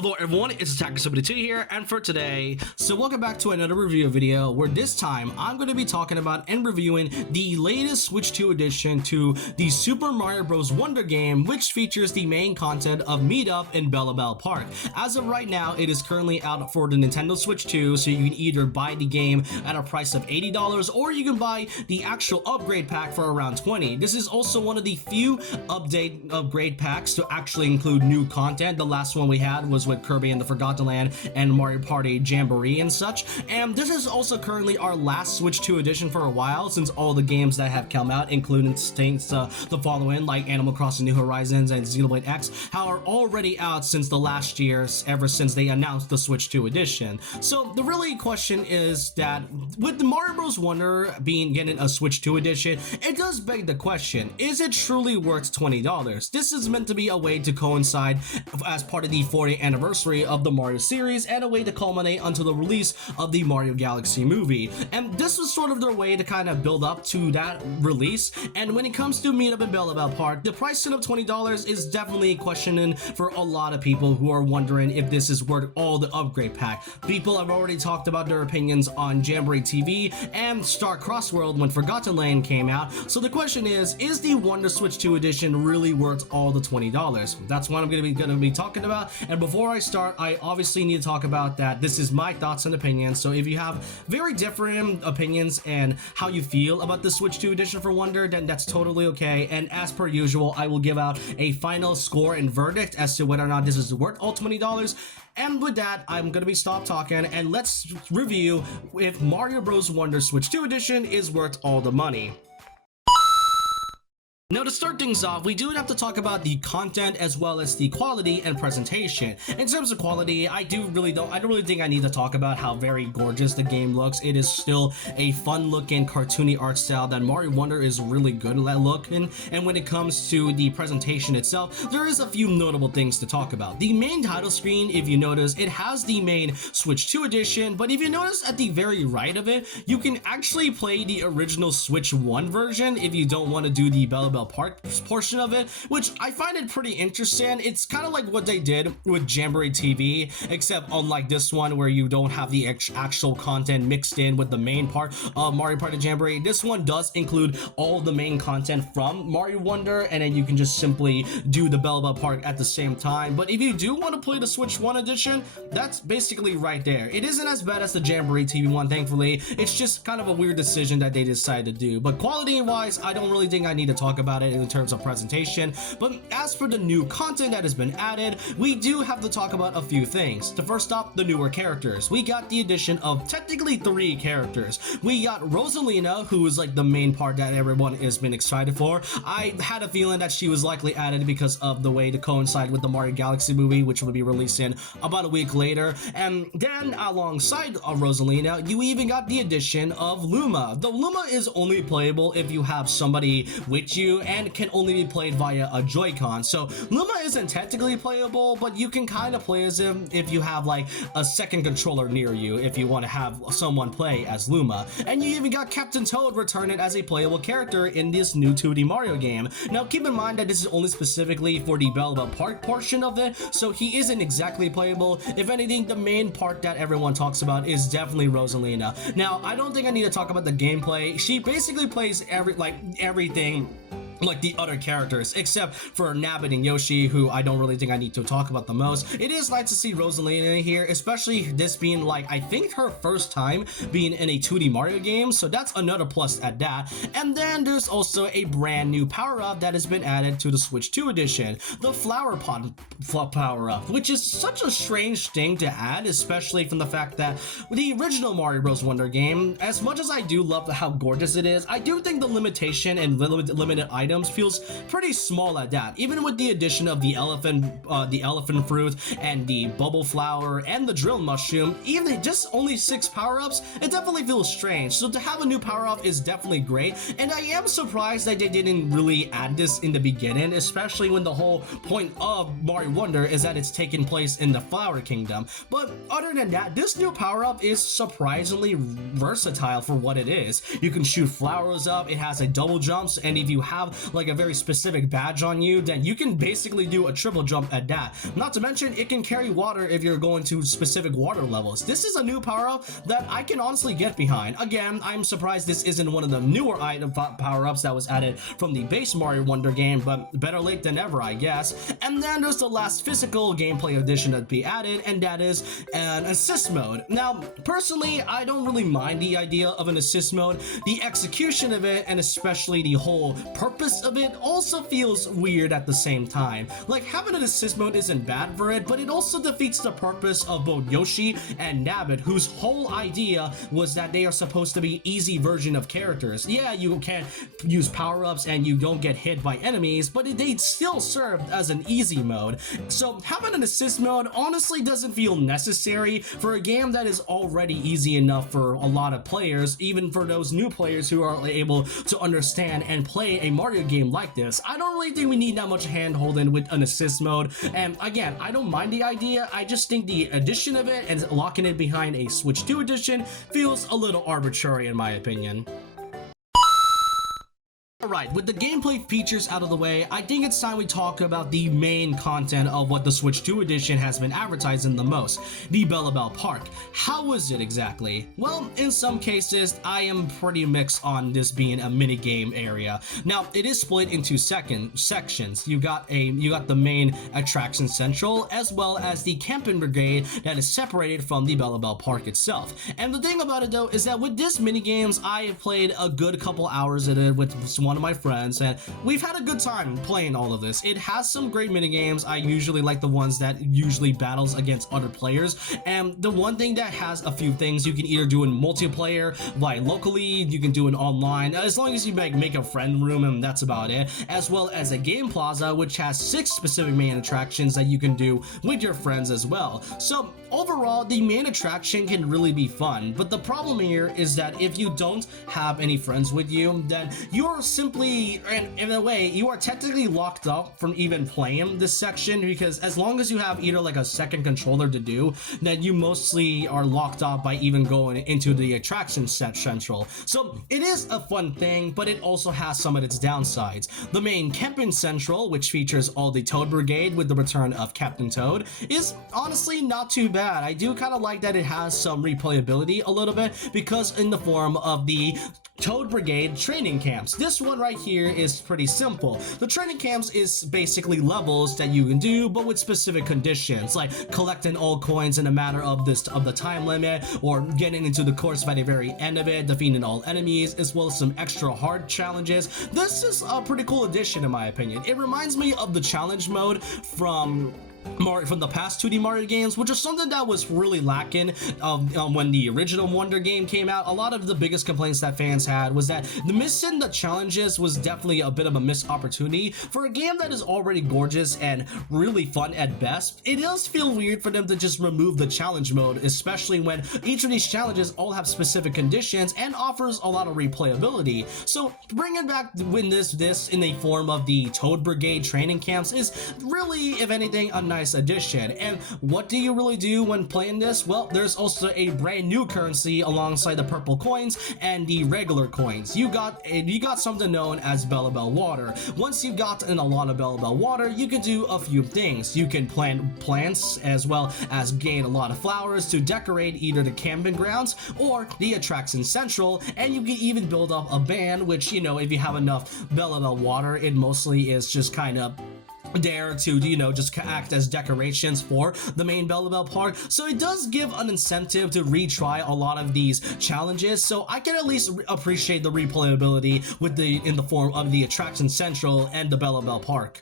Hello everyone, it's Attacker72 here, and for today, welcome back to another review video where this time I'm going to be talking about and reviewing the latest Switch 2 addition to the Super Mario Bros. Wonder game, which features the main content of Meet Up in Bella Bell Park. As of right now, it is currently out for the Nintendo Switch 2, so you can either buy the game at a price of $80 or you can buy the actual upgrade pack for around $20. This is also one of the few upgrade packs to actually include new content. The last one we had was with Kirby and the Forgotten Land and Mario Party Jamboree and such, and this is also currently our last Switch 2 edition for a while, since all the games that have come out, including things the following like Animal Crossing New Horizons and Xenoblade X, are already out since the last year, ever since they announced the Switch 2 edition. So the really question is that with the Mario Bros. Wonder getting a Switch 2 edition, it does beg the question, is it truly worth $20? This is meant to be a way to coincide as part of the 40th anniversary of the Mario series and a way to culminate until the release of the Mario Galaxy movie. And this was sort of their way to kind of build up to that release. And when it comes to Meet Up in Bella Bell Park, the price of $20 is definitely questioning for a lot of people who are wondering if this is worth all the upgrade pack. People have already talked about their opinions on Jamboree TV and Star Cross World when Forgotten Land came out. So the question is the Wonder Switch 2 edition really worth all the $20? That's what I'm going to be talking about. And before I start, I obviously need to talk about that this is my thoughts and opinions. So if you have very different opinions and how you feel about the Switch 2 edition for Wonder, then that's totally okay. And as per usual, I will give out a final score and verdict as to whether or not this is worth all $20. And with that, I'm gonna stop talking and let's review if Mario Bros. Wonder Switch 2 edition is worth all the money. Now, to start things off, we do have to talk about the content as well as the quality and presentation. In terms of quality, I don't really think I need to talk about how very gorgeous the game looks. It is still a fun-looking, cartoony art style that Mario Wonder is really good at looking. And when it comes to the presentation itself, there is a few notable things to talk about. The main title screen, if you notice, it has the main Switch 2 edition, but if you notice at the very right of it, you can actually play the original Switch 1 version if you don't want to do the Bella Bell Park portion of it, which I find it pretty interesting. It's kind of like what they did with Jamboree TV, except unlike this one where you don't have the actual content mixed in with the main part of Mario Party Jamboree. This one does include all the main content from Mario Wonder, and then you can just simply do the Bella Bell Park at the same time. But if you do want to play the Switch 1 edition, that's basically right there. It isn't as bad as the Jamboree TV one, thankfully. It's just kind of a weird decision that they decided to do. But quality wise, I don't really think I need to talk about it in terms of presentation. But as for the new content that has been added, we do have to talk about a few things. The first off, the newer characters. We got the addition of technically 3 characters. We got Rosalina, who is like the main part that everyone has been excited for. I had a feeling that she was likely added because of the way to coincide with the Mario Galaxy movie, which will be releasing about a week later. And then alongside Rosalina, you even got the addition of Luma. The Luma is only playable if you have somebody with you and can only be played via a Joy-Con. So Luma isn't technically playable, but you can kind of play as him if you have like a second controller near you, if you want to have someone play as Luma. And you even got Captain Toad returning as a playable character in this new 2D Mario game. Now keep in mind that this is only specifically for the Bella Bell Park portion of it, so he isn't exactly playable. If anything, the main part that everyone talks about is definitely Rosalina. Now, I don't think I need to talk about the gameplay. She basically plays everything like the other characters, except for Nabbit and Yoshi, who I don't really think I need to talk about the most. It is nice to see Rosalina here, especially this being like, I think her first time being in a 2D Mario game, so that's another plus at that. And then there's also a brand new power-up that has been added to the Switch 2 edition, the Flower Pot power-up, which is such a strange thing to add, especially from the fact that the original Mario Bros. Wonder game, as much as I do love how gorgeous it is, I do think the limitation and limited items feels pretty small at that. Even with the addition of the elephant fruit and the bubble flower and the drill mushroom, even just only 6 power-ups, it definitely feels strange. So to have a new power-up is definitely great, and I am surprised that they didn't really add this in the beginning, especially when the whole point of Mario Wonder is that it's taking place in the Flower Kingdom. But other than that, this new power-up is surprisingly versatile for what it is. You can shoot flowers up, it has a double jumps, and if you have like a very specific badge on you, then you can basically do a triple jump at that. Not to mention, it can carry water if you're going to specific water levels. This is a new power-up that I can honestly get behind. Again, I'm surprised this isn't one of the newer item power-ups that was added from the base Mario Wonder game, but better late than ever, I guess. And then there's the last physical gameplay addition that be added, and that is an assist mode. Now, personally, I don't really mind the idea of an assist mode. The execution of it, and especially the whole purpose of it, also feels weird at the same time. Like, having an assist mode isn't bad for it, but it also defeats the purpose of both Yoshi and Nabbit, whose whole idea was that they are supposed to be easy version of characters. Yeah, you can use power-ups and you don't get hit by enemies, but they still served as an easy mode. So having an assist mode honestly doesn't feel necessary for a game that is already easy enough for a lot of players, even for those new players who are able to understand and play a Mario game like this. I don't really think we need that much hand-holding with an assist mode, and again, I don't mind the idea. I just think the addition of it and locking it behind a Switch 2 edition feels a little arbitrary in my opinion. Alright, with the gameplay features out of the way, I think it's time we talk about the main content of what the Switch 2 edition has been advertising the most, the Bellabelle Park. How is it exactly? Well, in some cases, I am pretty mixed on this being a minigame area. Now, it is split into sections. You got the main attraction central, as well as the camping brigade that is separated from the Bellabelle Park itself. And the thing about it though is that with this minigames, I have played a good couple hours in it with one of my friends, and we've had a good time playing all of this. It has some great minigames. I usually like the ones that usually battles against other players, and the one thing that has a few things, you can either do in multiplayer, like locally, you can do it online, as long as you make a friend room, and that's about it, as well as a game plaza, which has 6 specific main attractions that you can do with your friends as well. So overall, the main attraction can really be fun, but the problem here is that if you don't have any friends with you, then you're simply, in a way, you are technically locked up from even playing this section, because as long as you have either like a second controller to do, then you mostly are locked up by even going into the attraction central. So it is a fun thing, but it also has some of its downsides. The main camping central, which features all the Toad Brigade with the return of Captain Toad, is honestly not too bad. I do kind of like that it has some replayability a little bit, because in the form of the Toad Brigade training camps. This one right here is pretty simple. The training camps is basically levels that you can do, but with specific conditions, like collecting all coins in a matter of the time limit, or getting into the course by the very end of it, defeating all enemies, as well as some extra hard challenges. This is a pretty cool addition in my opinion. It reminds me of the challenge mode from the past 2D Mario games, which is something that was really lacking when the original Wonder game came out. A lot of the biggest complaints that fans had was that the missing the challenges was definitely a bit of a missed opportunity for a game that is already gorgeous and really fun at best. It does feel weird for them to just remove the challenge mode, especially when each of these challenges all have specific conditions and offers a lot of replayability. So bringing back this in the form of the Toad Brigade training camps is really, if anything, a nice addition. And what do you really do when playing this? Well, there's also a brand new currency alongside the purple coins and the regular coins. You got something known as Bellabelle Water. Once you've gotten a lot of Bellabelle Water, you can do a few things. You can plant plants, as well as gain a lot of flowers to decorate either the camping grounds or the attraction central, and you can even build up a band, which, you know, if you have enough Bellabelle Water, it mostly is just kind of there to, you know, just act as decorations for the main Bellabelle Park. So it does give an incentive to retry a lot of these challenges, so I can at least appreciate the replayability with in the form of the attraction central and the Bellabelle Park.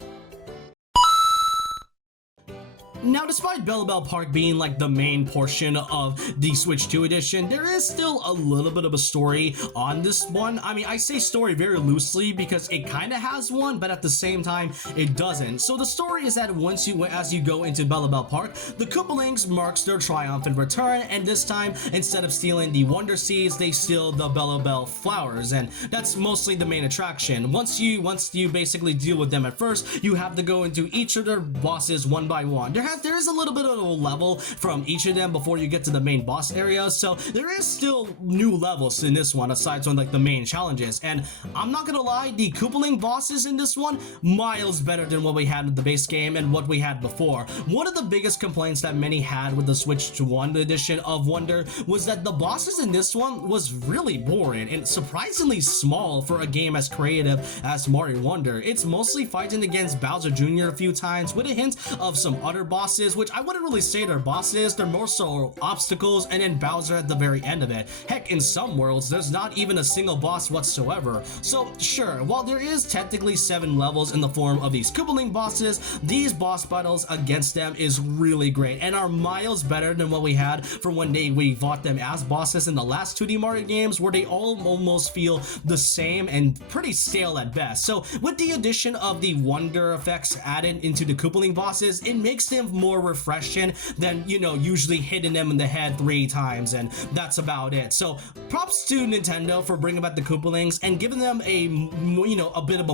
Now, despite Bellabelle Park being like the main portion of the Switch 2 edition, there is still a little bit of a story on this one. I mean, I say story very loosely because it kind of has one, but at the same time, it doesn't. So the story is that as you go into Bellabelle Park, the Koopalings marks their triumphant return, and this time, instead of stealing the Wonder Seeds, they steal the Bellabelle flowers, and that's mostly the main attraction. Once you basically deal with them at first, you have to go into each of their bosses one by one. There has there is a little bit of a level from each of them before you get to the main boss area, so there is still new levels in this one aside from like the main challenges. And I'm not gonna lie, the Koopaling bosses in this one miles better than what we had in the base game and what we had before. One of the biggest complaints that many had with the Switch to 1 edition of Wonder was that the bosses in this one was really boring and surprisingly small for a game as creative as Mario Wonder. It's mostly fighting against Bowser Jr. a few times with a hint of some other bosses, which I wouldn't really say they're bosses, they're more so obstacles, and then Bowser at the very end of it. Heck, in some worlds, there's not even a single boss whatsoever. So sure, while there is technically 7 levels in the form of these Koopaling bosses, these boss battles against them is really great and are miles better than what we had for when we fought them as bosses in the last 2D Mario games, where they all almost feel the same and pretty stale at best. So with the addition of the Wonder effects added into the Koopaling bosses, it makes them more refreshing than, you know, usually hitting them in the head 3 times, and that's about it. So props to Nintendo for bringing back the Koopalings and giving them a, you know, a bit of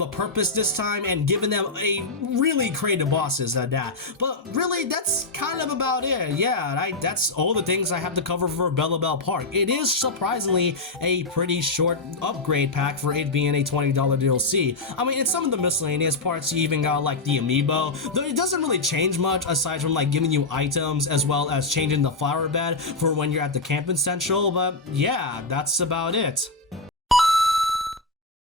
a purpose this time, and giving them a really creative bosses at that. But really, that's kind of about it. Yeah, that's all the things I have to cover for Bella Bell Park. It is surprisingly a pretty short upgrade pack for it being a $20 DLC. I mean, in some of the miscellaneous parts, you even got like the amiibo, though it doesn't really change much aside from like giving you items as well as changing the flower bed for when you're at the camping central. But yeah, that's about it.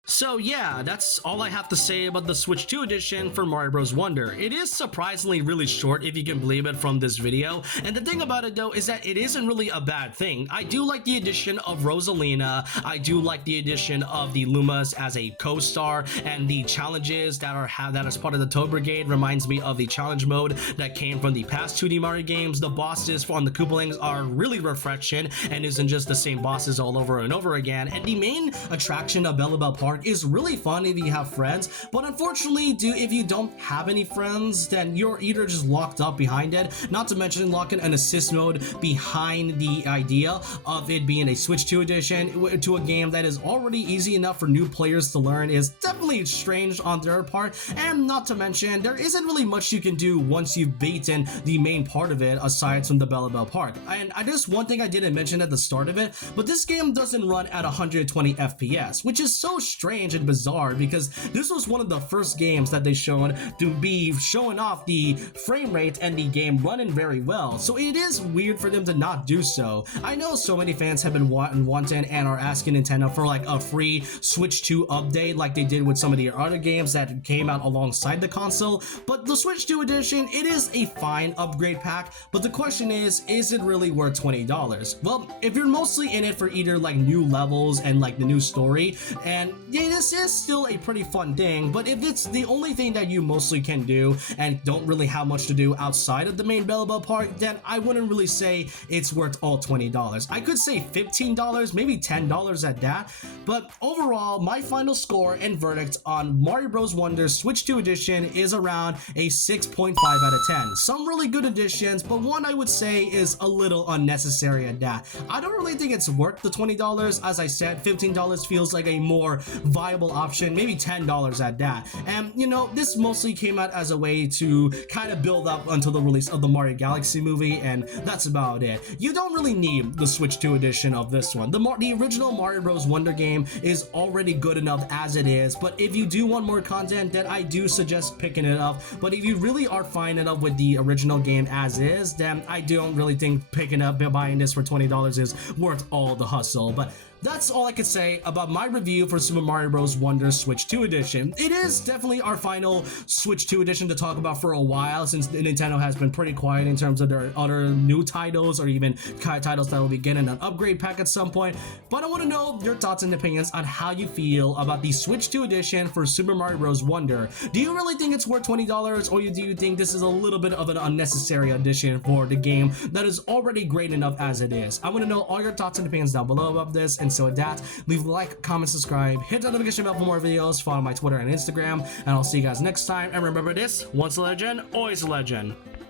So yeah, that's all I have to say about the Switch 2 edition for Mario Bros. Wonder. It is surprisingly really short, if you can believe it, from this video, and the thing about it though is that it isn't really a bad thing. I do like the addition of Rosalina, I do like the addition of the Lumas as a co-star, and the challenges that is part of the Toad Brigade reminds me of the challenge mode that came from the past 2D Mario games. The bosses on the Koopalings are really refreshing and isn't just the same bosses all over and over again, and the main attraction of Bella Bell Park is really fun if you have friends, but unfortunately, if you don't have any friends, then you're either just locked up behind it, not to mention locking an assist mode behind the idea of it being a Switch 2 edition to a game that is already easy enough for new players to learn is definitely strange on their part, and not to mention, there isn't really much you can do once you've beaten the main part of it aside from the Bella Bell Park. And just one thing I didn't mention at the start of it, but this game doesn't run at 120 FPS, which is so strange and bizarre because this was one of the first games that they showed to be showing off the frame rate and the game running very well, so it is weird for them to not do so. I know so many fans have been wanting and are asking Nintendo for like a free Switch 2 update like they did with some of the other games that came out alongside the console, but the Switch 2 edition, it is a fine upgrade pack, but the question is it really worth $20? Well, if you're mostly in it for either like new levels and like the new story, and yeah, this is still a pretty fun thing, but if it's the only thing that you mostly can do and don't really have much to do outside of the main Bella Bell Park, then I wouldn't really say it's worth all $20. I could say $15, maybe $10 at that, but overall, my final score and verdict on Mario Bros. Wonder Switch 2 edition is around a 6.5 out of 10. Some really good additions, but one I would say is a little unnecessary at that. I don't really think it's worth the $20. As I said, $15 feels like a more viable option, maybe $10 at that. And you know, this mostly came out as a way to kind of build up until the release of the Mario Galaxy movie, and that's about it. You don't really need the Switch 2 edition of this one. The original Mario Bros. Wonder game is already good enough as it is, but if you do want more content, then I do suggest picking it up. But if you really are fine enough with the original game as is, then I don't really think buying this for $20 is worth all the hustle. But that's all I could say about my review for Super Mario Bros. Wonder Switch 2 edition. It is definitely our final Switch 2 edition to talk about for a while, since Nintendo has been pretty quiet in terms of their other new titles or even titles that will be getting an upgrade pack at some point. But I want to know your thoughts and opinions on how you feel about the Switch 2 edition for Super Mario Bros. Wonder. Do you really think it's worth $20, or do you think this is a little bit of an unnecessary addition for the game that is already great enough as it is? I want to know all your thoughts and opinions down below about this. And so with that, leave a like, comment, subscribe, hit the notification bell for more videos, follow my Twitter and Instagram, and I'll see you guys next time. And remember this, once a legend, always a legend.